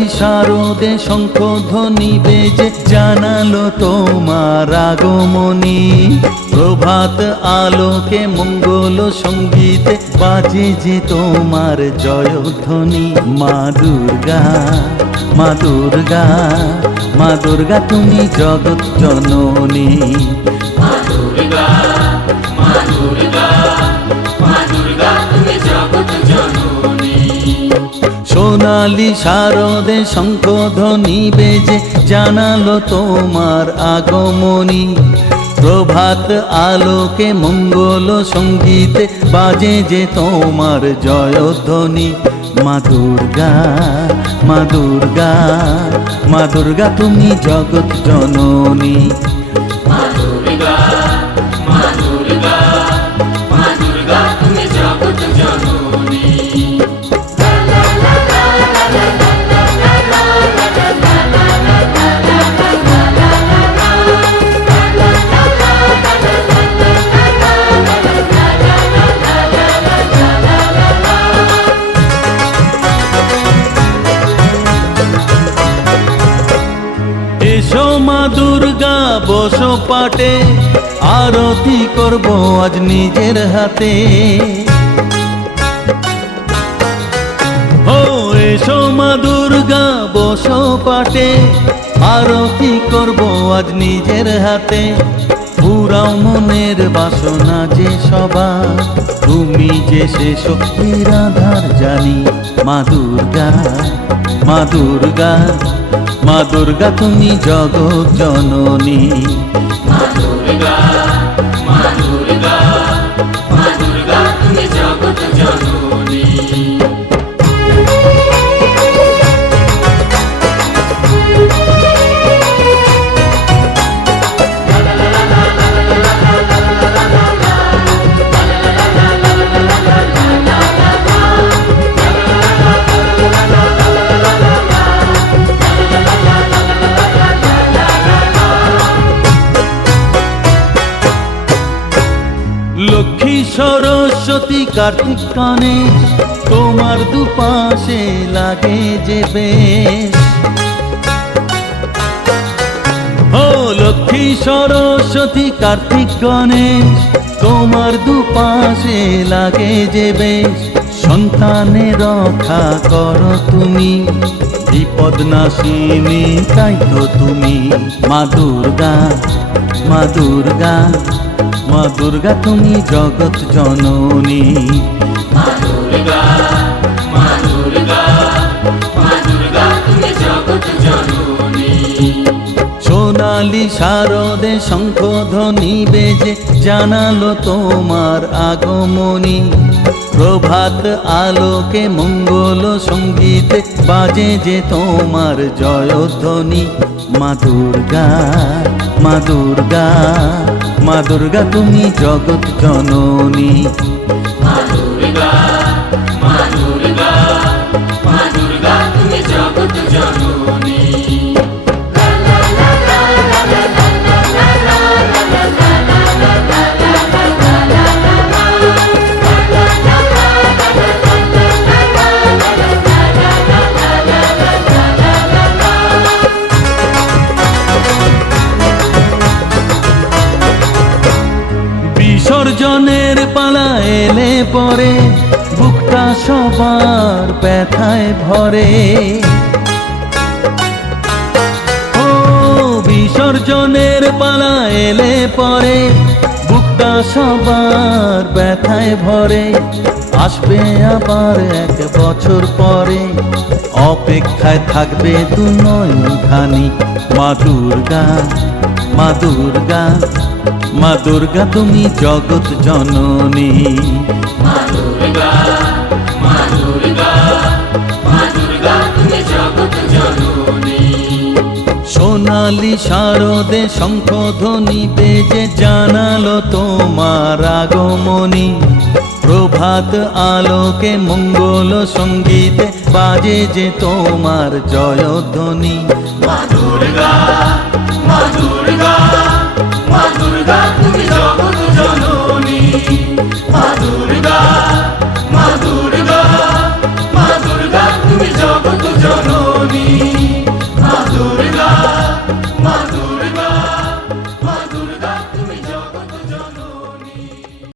সোনালি শারদে শঙ্খধ্বনি বেজে জানালো তোমার আগমনী। প্রভাত আলোকে মঙ্গল সঙ্গীতে বাজে যে তোমার জয়ধ্বনি। মা দুর্গা, মা দুর্গা, মা দুর্গা তুমি জগৎ জননী। মা দুর্গা, মা দুর্গা, মা দুর্গা তুমি জগৎ জননী। সোনালি শারদে শঙ্খধ্বনি বেজে জানালো তোমার আগমনী। প্রভাত আলোকে মঙ্গল সঙ্গীতে বাজে যে তোমার জয়ধ্বনি। মা দুর্গা, মা দুর্গা, মা দুর্গা তুমি জগৎ জননী। মা দুর্গা, মা দুর্গা, মা দুর্গা তুমি জগৎ জননী। এসো মা দুর্গা বসো পাটে, আরতি করব আজ নিজের হাতে। ও এসো মা দুর্গা বসো পাটে, আরতি করব আজ নিজের হাতে। পুরাও মনের বাসনা যে সবার, তুমি যে সে শক্তির আধার জানি। মা দুর্গা, মা দুর্গা, মা দুর্গা তুমি জগৎ জননী। মা দুর্গা, মা দুর্গা, মা দুর্গা তুমি জগৎ জননী। লক্ষ্মী সরস্বতী কার্তিক গণেশ, তোমার দুপাশে লাগে যে বেশ। ও লক্ষ্মী সরস্বতী কার্তিক গণেশ, তোমার দুপাশে লাগে যে বেশ। সন্তানের রক্ষা করো তুমি, বিপদ নাশিনী তাই তো তুমি। মা দুর্গা, মা দুর্গা, মা দুর্গা তুমি জগৎ জননী। মা দুর্গা, মা দুর্গা, মা দুর্গা তুমি জগৎ জননী। সোনালি শারদে শঙ্খধ্বনি বেজে জানালো তোমার আগমনী। প্রভাত আলোকে মঙ্গল সঙ্গীতে বাজে যে তোমার জয়ধ্বনি। মা দুর্গা, মা দুর্গা, মা দুর্গা তুমি জগৎ জননী। মা দুর্গা, মা দুর্গা, মা দুর্গা তুমি জগৎ জননী। বিসর্জনের পালা এলে পরে বুকটা সবার ব্যথায় ভরে। ও বিসর্জনের পালা এলে পরে বুকটা সবার ব্যথায় ভরে। আসবে আবার এক বছর পরে, অপেক্ষায় থাকবে দু নয়ন খানি। মা দুর্গা, মা দুর্গা, মা দুর্গা তুমি জগৎ জননী। মা দুর্গা, মা দুর্গা, মা দুর্গা তুমি জগৎ জননী। সোনালি শারদে শঙ্খধ্বনি বেজে জানালো তোমার আগমনী। প্রভাত আলোকে মঙ্গল সঙ্গীতে বাজে যে তোমার জয়ধ্বনি। মা দুর্গা,